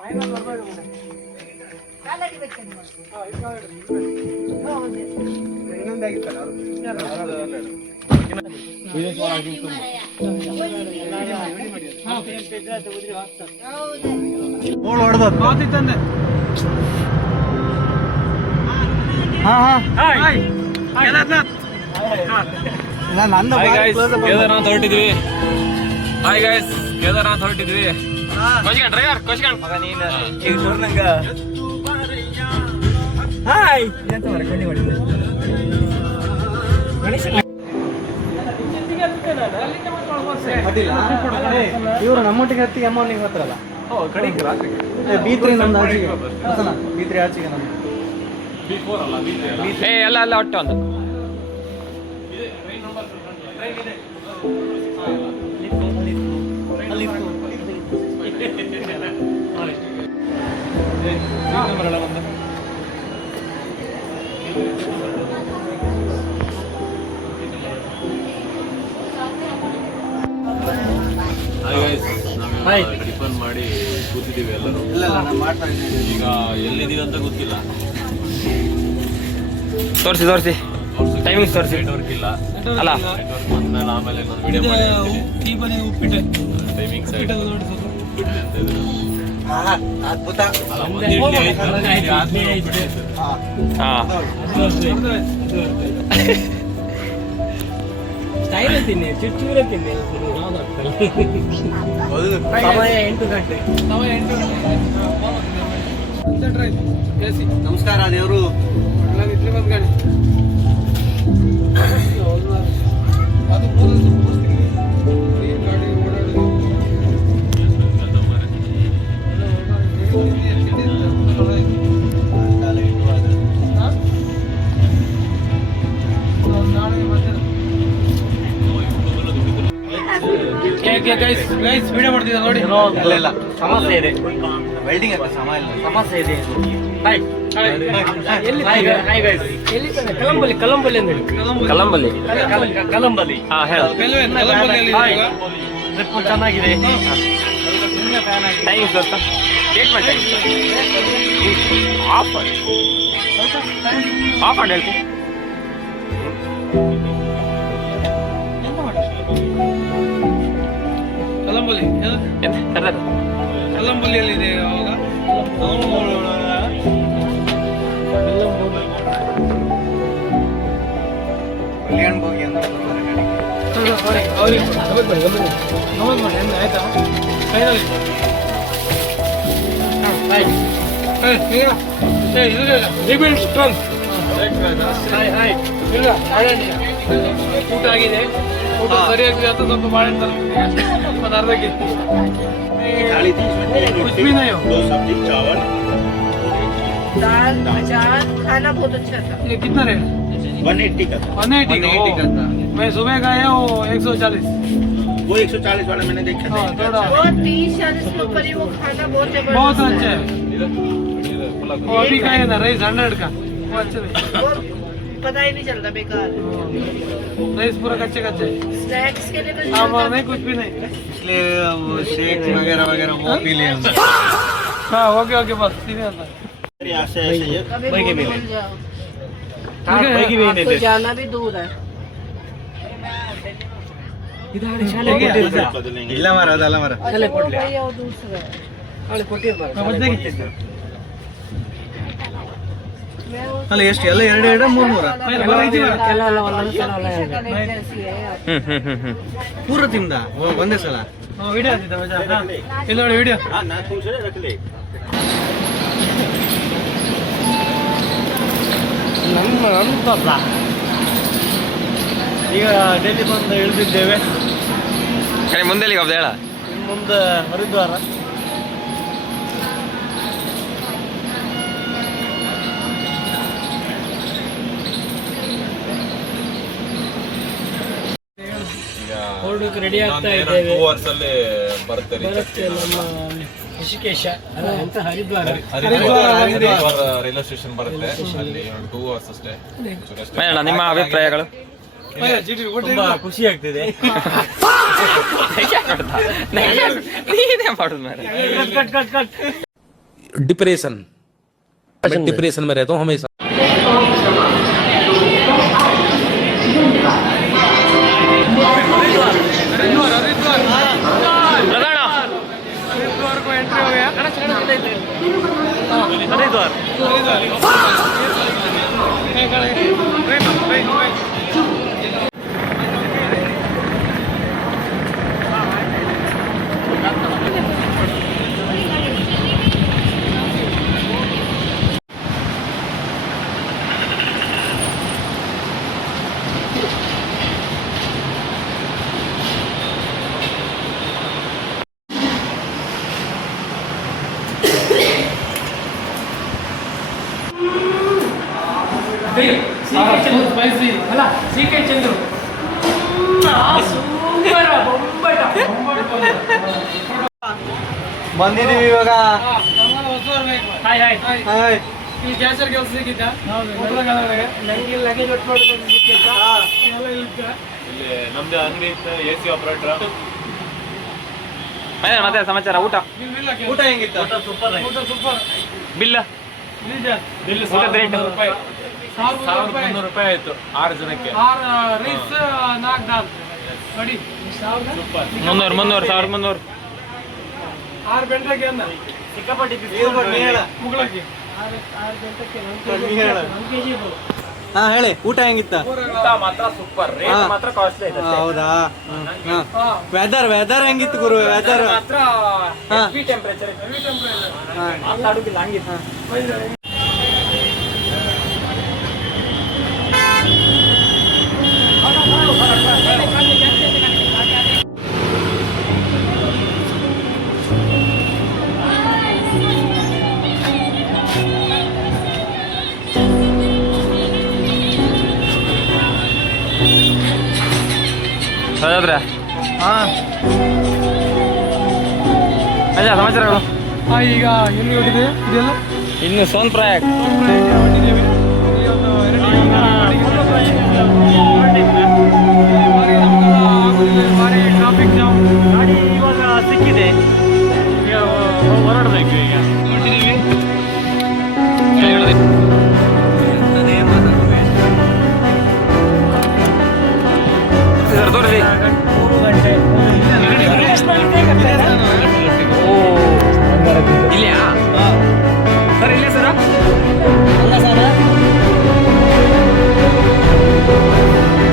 ಕೇದಾರ್ನಾಥ್ ಹೊರಟಿದ್ವಿ. Hi guys, Kedarnath ಹೊರಟಿದ್ವಿ. Driver ಕೋಶ್ಕಂಡ್ ಹಾಯ್ ಇವರು ನಮ್ಮೊಟ್ಟಿಗೆ ಹತ್ತಿ ಅಮ್ಮನಿಗೆ ಹತ್ರಲ್ಲ ಬೀತ್ರಿ ನಮ್ದು ಆಚೆಗೆ ಬೀತ್ರಿ ಆಚೆಗೆ ನಮ್ದು ಎಲ್ಲ ಎಲ್ಲ ಒಟ್ಟು ಒಂದು ಟಿಫನ್ ಮಾಡಿ ಕೂತಿದ್ದೀವಿ ಎಲ್ಲರೂ. ಈಗ ಎಲ್ಲಿದ್ದೀವಿ ಅಂತ ಗೊತ್ತಿಲ್ಲ. ತೋರಿಸಿ ಟೈಮಿಂಗ್ಸ್ ತೋರಿಸಿ. ನೆಟ್ವರ್ಕ್ ಇಲ್ಲ ಅಲ್ಲ, ಬಂದ್ಮೇಲೆ ಆಮೇಲೆ ವಿಡಿಯೋ ಮಾಡಿ ಟೈಮಿಂಗ್ಸ್ ಅದ್ಭುತ. ತಿನ್ನಿ ಚುಚ್ಚೂರೆ ತಿನ್ನಿ. ಸಮಯ 8 ಗಂಟೆ. ನಮಸ್ಕಾರ ದೇವರು. ವಿಡಿಯೋ ಮಾಡ್ತಿದ್ದ ನೋಡಿ. ಸಮಸ್ಯೆ ಇದೆ, ವೆಲ್ಡಿಂಗ್ ಅಂತ ಸಮಸ್ಯೆ ಇದೆ. ಕಲಂಬಲ್ಲಿ ಅಂತ ಹೇಳಿ. ಕಲಂಬಲ್ಲಿ ಟ್ರಿಪ್ ಚೆನ್ನಾಗಿದೆ. ಟೈಮಿಂಗ್ಸ್ ಗೊತ್ತಾ? ಡೇಟ್ ಮಾಡಿ ಆಫ್ ಮಾಡಿ ಹೇಳ್ತೀನಿ. ಕಲ್ಲಂಬಲ್ಲಿಯಲ್ಲಿದೆ ಅವಾಗ ಊಟ ಆಗಿದೆ. ಊಟ ಸರಿಯಾಗಿದೆ ಅಂತ ಸ್ವಲ್ಪ ಬಾಳೆಹಣ್ಣು ಒಂದು ಅರ್ಧ ಕೆಜಿ. कुछ भी नहीं हो. 2 सब्जी चावल दाल अचार खाना बहुत अच्छा था. ये कितना रेट? 180 का था. 180 का था. मैं सुबह का आया वो 140. वो 140 वाला मैंने देखा था. थोड़ा वो 30-40 के ऊपर ही वो खाना बहुत जबरदस्त. बहुत अच्छा है. वो अभी का है ना राइस 100 का, वो अच्छा नहीं. वो पता ही नहीं चलता, बेकार राइस पूरा कच्चे है. स्नैक्स के लिए तो हाँ नहीं कुछ भी नहीं. इसलिए वो शेक वगैरह वो पी लिए हम. हाँ ओके बस सीधे आता है. यहाँ से ऐसे ये कभी भूल जाओ. तो जाना भी दूर है. बदलेंगे. ಇಲ್ಲ ಮರ ಅದಲ್ಲ ಮರ. अच्छा वो भैया वो दूसरा है. ಅಲ್ಲ ಎಷ್ಟು ಎಲ್ಲ 2 3 ಪೂರ ತಿಂದ ಒಂದೇ ಸಲ. ವಿಡಿಯೋ ಇಲ್ಲಿ ನೋಡಿ ವಿಡಿಯೋ. हाँ ना दूसरे रख ले. ಈಗ ಡೆಲ್ಲಿ ಬಂದು ಇಳಿದಿದ್ದೇವೆ. ಮುಂದೆ ಹೇಳ. ಮುಂದೆ ಹರಿದ್ವಾರ. ರೆಡಿ ಆಗ್ತಾ ಇದ್ದೇವೆ. 2 hours ಅಲ್ಲಿ ಬರುತ್ತೆ ನಮ್ಮ ಋಷಿಕೇಶ ಅಂತ ಹರಿದ್ವಾರ ರೈಲ್ವೆ ಸ್ಟೇಷನ್ ಬರುತ್ತೆ. ಅಲ್ಲಿ 2 hours ಅಷ್ಟೇ. ನಿಮ್ಮ ಅಭಿಪ್ರಾಯಗಳು? ತುಂಬಾ ಖುಷಿ ಆಗ್ತಿದೆ. ನೀನೇ ಮಾಡುದು ಮಾರ್ರೆ. डिप्रेशन, मैं डिप्रेशन में रहता हूँ हमेशा। ಬಂದಿದೀವಿ ಇವಾಗ. Hi hi hi. ನಂಗೆ ಲಗೇಜ್ ಒಟ್ಟು ನಮ್ದು ಅಂಗಡಿ ಇತ್ತು AC ಆಪರೇಟರ್. ಮತ್ತೆ ಸಮಾಚಾರ ಊಟ ಊಟ ಹೆಂಗಿತ್ತು? ಸೂಪರ್ ಬಿಲ್ ಬಿಲ್ ಊಟದ ರೇಟ್ ₹1,300 ಆಯ್ತು 6 ಜನಕ್ಕೆ. 300 ಸಿಕ್ಕಾಪಟ್ಟಿ ಹಾ ಹೇಳಿ, ಊಟ ಹೆಂಗಿತ್ತ? ಊಟ ಮಾತ್ರ ಸೂಪರ್, ರೇಟ್ ಹಾ. ಮಾತ್ರ ಕಾಸ್ಟ್ಲಿ ಐತೆ ಅಷ್ಟೇ. ಹೌದಾ? ವೆದರ್ ಹೆಂಗಿತ್ತು ಗುರು? ವೆದರ್ ಮಾತ್ರ ಹಾ. ಹೆವಿ ಟೆಂಪರೇಚರ್ ಮಾತಾಡೋದಿಲ್ಲ ಹಂಗಿತ್ತು. ಹಾಗಾದ್ರೆ ಅಲ್ಲ ಸಮಾಚಾರಗಳು ಈಗ ಎಲ್ಲಿ ಹೋಗಿದೆ ಇದೆಲ್ಲ? ಇನ್ನು ಸೋನ್ ಪ್ರಾಯಕ್ ಟ್ರಾಫಿಕ್ ಜಾಮ್. ಗಾಡಿ ಇವಾಗ ಸಿಕ್ಕಿದೆ, ಈಗ ಹೊರಡಬೇಕು ಈಗ. ತೋರಿಸಿ 3 ಗಂಟೆ ಇಲ್ಲಿಯಾ ಸರ್? ಇಲ್ಲೇ ಸರ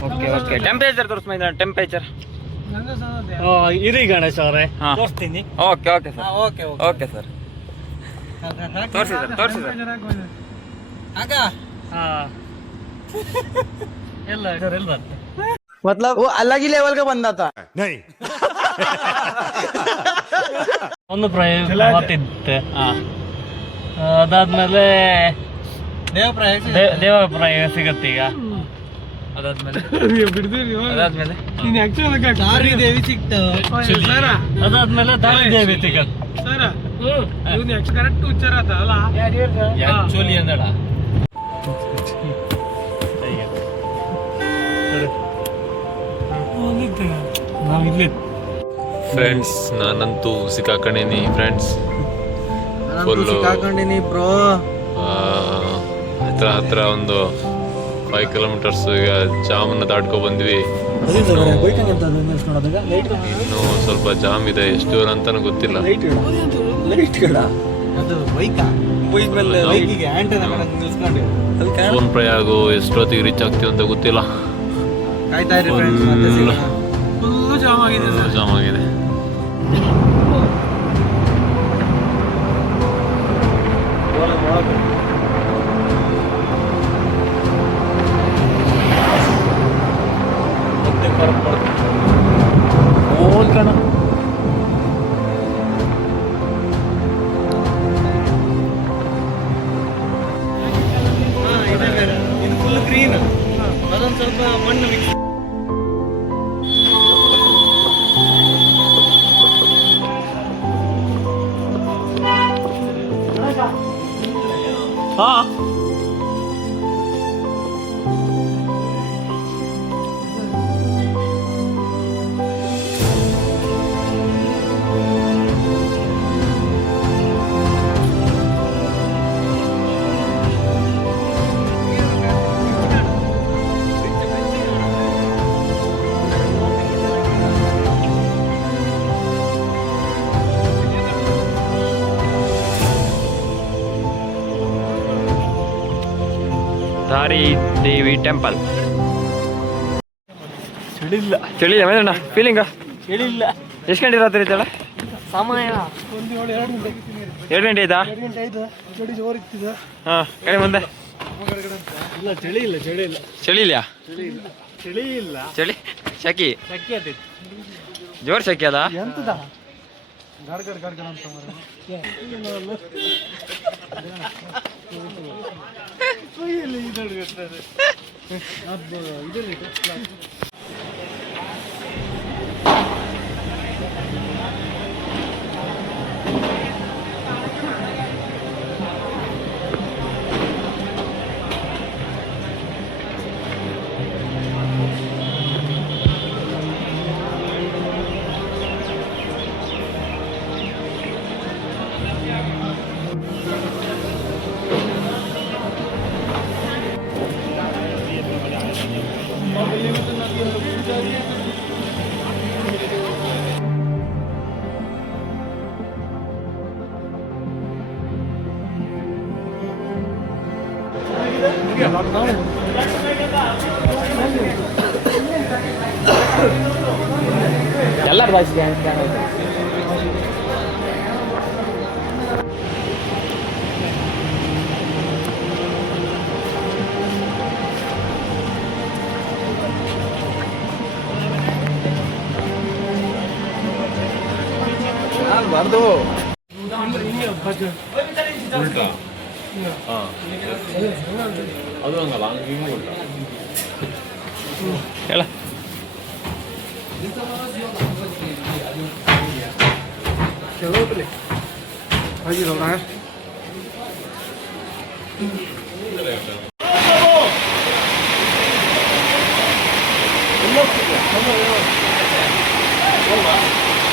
ಓಕೆ ಓಕೆ. ಟೆಂಪರೇಚರ್ ತೋರಿಸ್ ಮೈದಾನ, ಟೆಂಪರೇಚರ್. ಇರಿ ಗಣೇಶ್ ಅವರೇ, ಹಾ. ತೋರಿಸ್ತೀನಿ. Okay okay sir. Okay okay sir, ತೋರಿಸಿ ಸರ್, ತೋರಿಸಿ ಸರ್. ಹಾ ಎಲ್ಲ ಬರ್ತದೆ. मतलब वो अलग ही लेवल का बंदा था. ಒಂದು ಪ್ರಯೋಗ ಮಾತಿದ್ದೆ, ಅದಾದ್ಮೇಲೆ ದೇವ ಪ್ರಯೋಗ ಸಿಗತ್ತೆ ಈಗ. ಅದಾದ್ಮೇಲೆ ದಾರಿ ದೇವಿ ಸಿಕ್ತು. ಅದಾದ್ಮೇಲೆ ದಾರಿ ದೇವಿ ಸಿಗತ್ತೆ. ಆಕ್ಚುಲಿ ಅಂದಡ ಫ್ರೆಂಡ್ಸ್, ನಾನಂತೂ ಸಿಕ್ಕಾಕೊಂಡಿನಿ ಫ್ರೆಂಡ್ಸ್. ಸಿಕ್ಕಾಕೊಂಡಿನಿ ಬ್ರೋ. ಹತ್ರ ಒಂದು 5 ಕಿಲೋಮೀಟರ್ಸ್ ಈಗ ಜಾಮನ್ನ ದಾಟ್ಕೊ ಬಂದ್ವಿ. ಇನ್ನು ಸ್ವಲ್ಪ ಜಾಮ್ ಇದೆ, ಎಷ್ಟು ದೂರ ಅಂತಾನು ಗೊತ್ತಿಲ್ಲ. ಅದು ಬೈಕಾ? ಬೈಕ್ ಮೇಲೆ ಬೈಕಿಗೆ ಆಂಟೆನಾ ನಿಲ್ಸ್ಕೊಂಡು ಸೋನ್ ಪ್ರಯಾಗ ಎಷ್ಟೊತ್ತಿಗೆ ರೀಚ್ ಆಗ್ತೀವಿ ಅಂತ ಗೊತ್ತಿಲ್ಲ. ಕಾಯ್ತಾ ಇರಿ ಫ್ರೆಂಡ್ಸ್, ಮತ್ತೆ ಸಿಗೋಣ. ಜಾಮ್ ಆಗಿದೆ. ಇದು ಫುಲ್ ಗ್ರೀನ್, ಅದೊಂದು ಸ್ವಲ್ಪ ಮಣ್ಣು ಮಿಕ್ಸ್. ಹಾ ಧಾರಿ ದೇವಿ ಟೆಂಪಲ್. ಚಳಿಲ್ಲ ಚಳಿ ಮೇಲಣ್ಣ ಫೀಲಿಂಗ ಚಳಿಲ್ಲ. ಎಷ್ಟು ಗಂಟೆ ರಾತ್ರಿ ಐತಲ್ಲ? ಸಮಯ 2 ಗಂಟೆ ಆಯ್ತಾ? ಹಾಂ ಕಡೆ ಮುಂದೆ ಇಲ್ಲ ಚಳಿ ಇಲ್ಲ ಚಳಿ ಇಲ್ಲ ಚಳಿ ಇಲ್ಲ ಚಳಿ ಇಲ್ಲ ಚಳಿ ಶಕಿ ಶಕ್ತಿ ಆತೈತಿ. ಜೋರ್ ಶಕಿ ಅದ. ಎಂತದ ಗಡ್ ಗಡ್ ಗಡ್ ಗಡ್ ಅಂತ ಮರ ಎಲ್ಲರ ಬಾಯ್ಸ್ ಬಾರ್ದು ಅದು ಹಂಗಲ್ಲ ಹಿಂಗೆ ಉಲ್ಟಾ ಹೇಳ.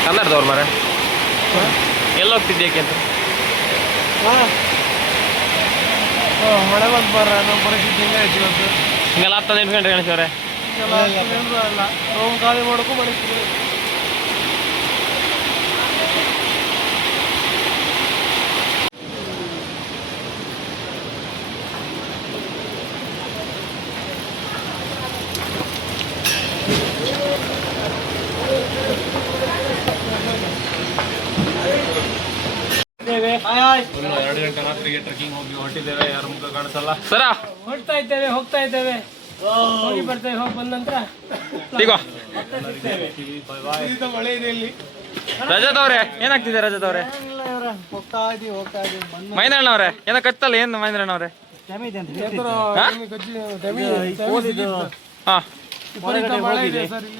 ಕನ್ನಡದವ್ರು ಮರ ಎಲ್ಲ ಹೋಗ್ತಿದ್ಯಾಕೆ ಅಂತ? ಮಳೆ ಬಂದು ಬರ ನಮ್ಮ ಪರಿಸ್ಥಿತಿ ಹಿಂಗೆ ಐತಿ ಇವತ್ತು. ಹಿಂಗೆಲ್ಲ 10 ಗಂಟೆ ಗಣೇಶವ್ರೆ. ರೂಮ್ ಖಾಲಿ ಮಾಡೋಕ್ಕೂ ಮಾಡಿಸ್ತೀವಿ. ಒಂದು 2 ಗಂಟೆ ರಾತ್ರಿಗೆ ಟ್ರೆಕ್ಕಿಂಗ್ ಹೋಗಿ ಹೊರಟಿದ್ದೇವೆ. ಯಾರ ಮುಖ ಕಾಣಿಸಲ್ಲ. ಸರ ಹೋಗ್ತಾ ಇದ್ದೇವೆ ಹೋಗಿ ಬರ್ತೇವೆ. ಹೋಗಿ ಬಂದ ನಂತರ ಸಿಗೋ. ಮಳೆ ಇದೆ ಇಲ್ಲಿ. ರಜತ್ ಅವ್ರೆ ಏನಾಗ್ತಿದೆ? ರಜತ್ ಅವ್ರೆ ಹೋಗ್ತಾ ಇದೀವಿ ಮೈಂದ್ರಣ್ಣ ಅವ್ರೆ ಏನೋ ಕತ್ತಲ್ಲ ಏನು ಮೈಂದ್ರಣ್ಣ ಅವ್ರೆ? ಹಾ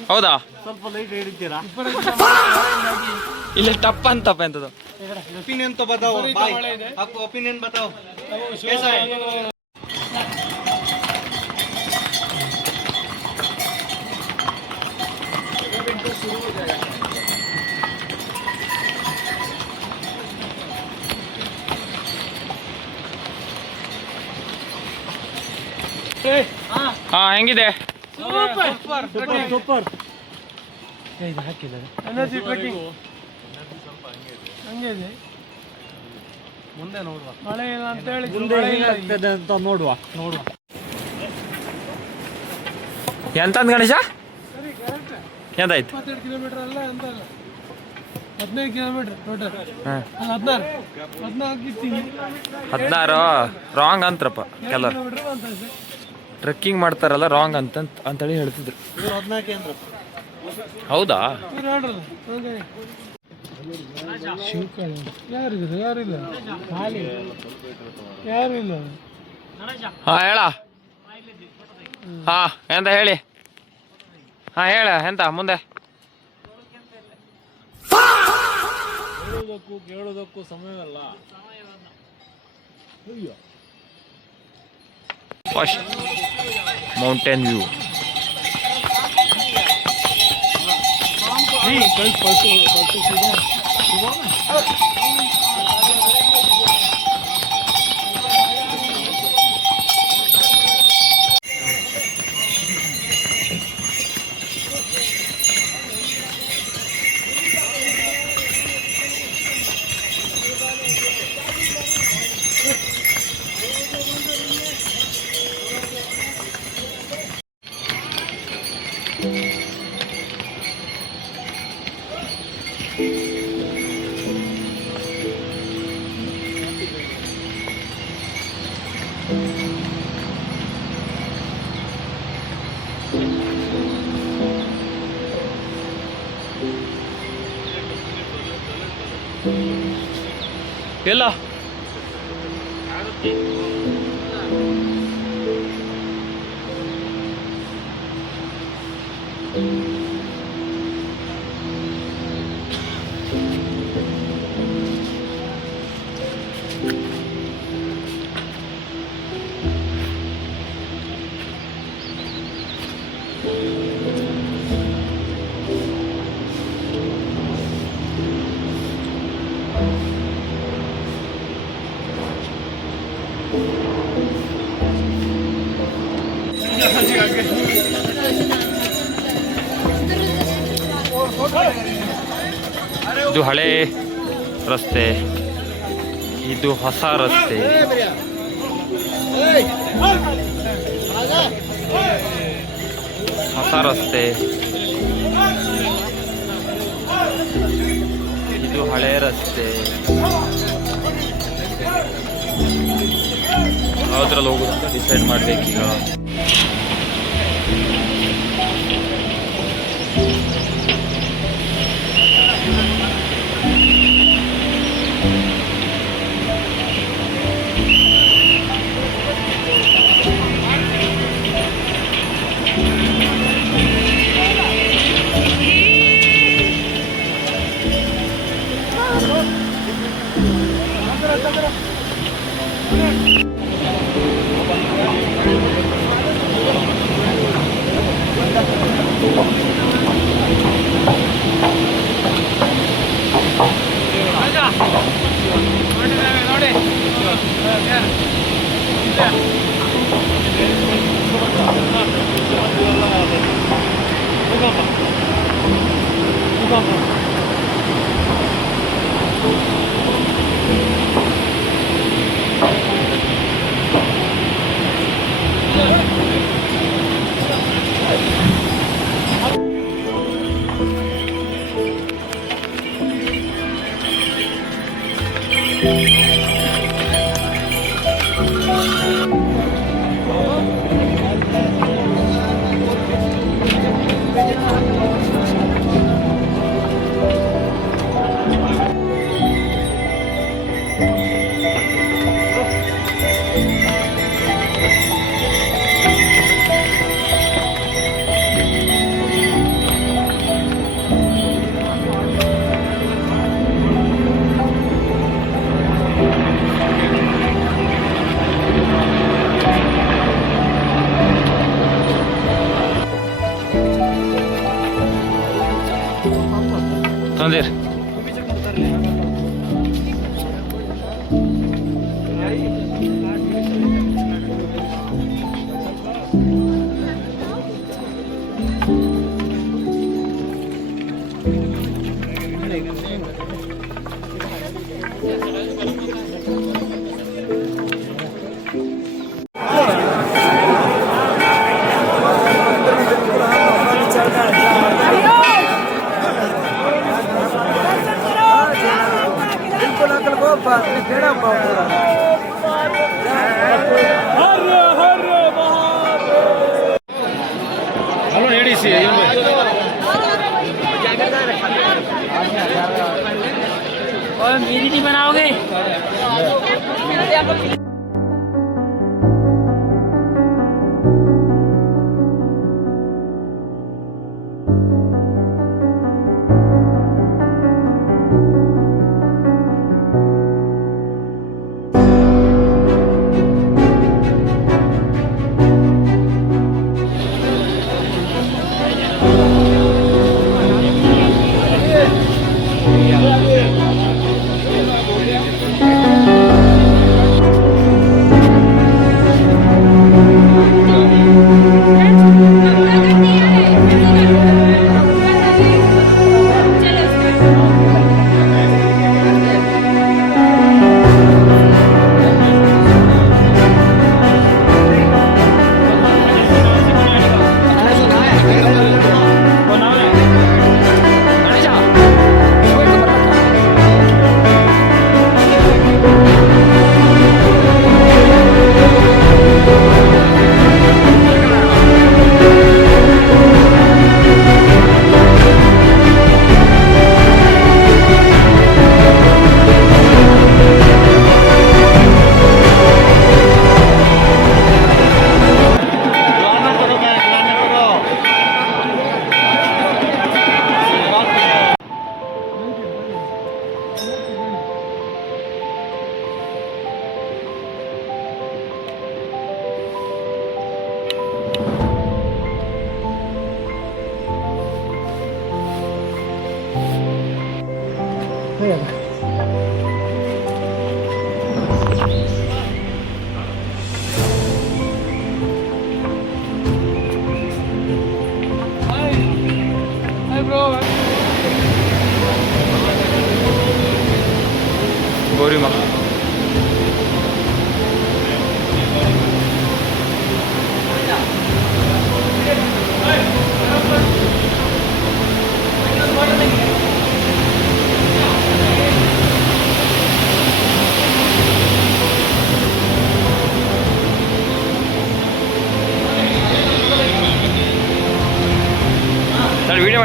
ಹೌದಾ? ಸ್ವಲ್ಪ ಲೈಟ್ ಹಿಡಿತೀರಾ? ಇಲ್ಲಿ ಟಪ್ಪ ಅಂತಪ್ಪ ಎಂತದು? ಒಪಿನಿಯನ್ तो बताओ भाई, आपको ओपिनियन बताओ कैसा है? ಹಾ ಹೆಂಗಿದೆ? ಸೂಪರ್ ಎನರ್ಜಿ ಟ್ರೆಕ್ಕಿಂಗ್ ಹಂಗೆ ಇದೆ. ಮುಂದೆ ನೋಡುವ ಮಳೆ ಇಲ್ಲ ಅಂತ ಹೇಳಿ ಮುಂದೆ ಏನಾಗ್ತದೆ ಅಂತ ನೋಡುವ. ಎಂತಂದ್ ಗಣೇಶ? ಎಂತಾಯ್ತು? 22 ಕಿಲೋಮೀಟರ್ ಅಲ್ಲ ಅಂತ ಅಲ್ಲ, 15 ಕಿಲೋಮೀಟರ್ ಟೋಟಲ್. 16 ರಾಂಗ್ ಅಂತ್ರಪ್ಪ ಕೆಲವರು. ಟ್ರೆಕ್ಕಿಂಗ್ ಮಾಡ್ತಾರಲ್ಲ ರಾಂಗ್ ಅಂತೇಳಿ ಹೇಳ್ತಿದ್ರು. 14 ಕೇಂದ್ರ ಹೌದಾ? ಯಾರಿಲ್ಲ ಹಾ ಹೇಳ. ಹಾ ಎಂತ ಹೇಳಿ. ಹಾ ಹೇಳ ಎಂತ ಮುಂದೆ? ಕೇಳೋದಕ್ಕೂ ಸಮಯವಲ್ಲ. First mountain view. ಎಲ್ಲ ಇದು ಹಳೆ ರಸ್ತೆ, ಇದು ಹೊಸ ರಸ್ತೆ. ಹೊಸ ರಸ್ತೆ, ಇದು ಹಳೆ ರಸ್ತೆ. ಯಾವ್ದ್ರಲ್ಲಿ ಹೋಗುದು ಅಂತ ಡಿಸೈಡ್ ಮಾಡ್ಬೇಕೀಗ. ತಂದಿರಿ मेरी नहीं बनाओगे?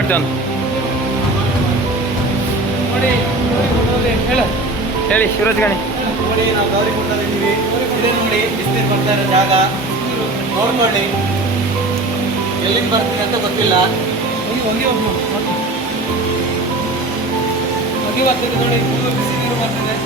ಮಾಡ್ತೇವೆ ಒಂದು ನೋಡಿ ಹೇಳ ಹೇಳಿ ಶಿವರಾಜ್ ಗಾಣಿ. ನೋಡಿ ನಾವು ಗೌರಿಕುಂಡದಲ್ಲಿದ್ದೀವಿ. ಇದೇ ನೋಡಿ ಬಿಸಿಲು ಬರ್ತಾ ಇರೋ ಜಾಗ ನೋಡ್ಕೊಳ್ಳಿ. ಎಲ್ಲಿಂದ ಬರ್ತೀನಿ ಅಂತ ಗೊತ್ತಿಲ್ಲ. ಹೋಗಿ ಬರ್ತಿದೆ ನೋಡಿ, ಬಿಸಿ ನೀರು ಬರ್ತಿದೆ.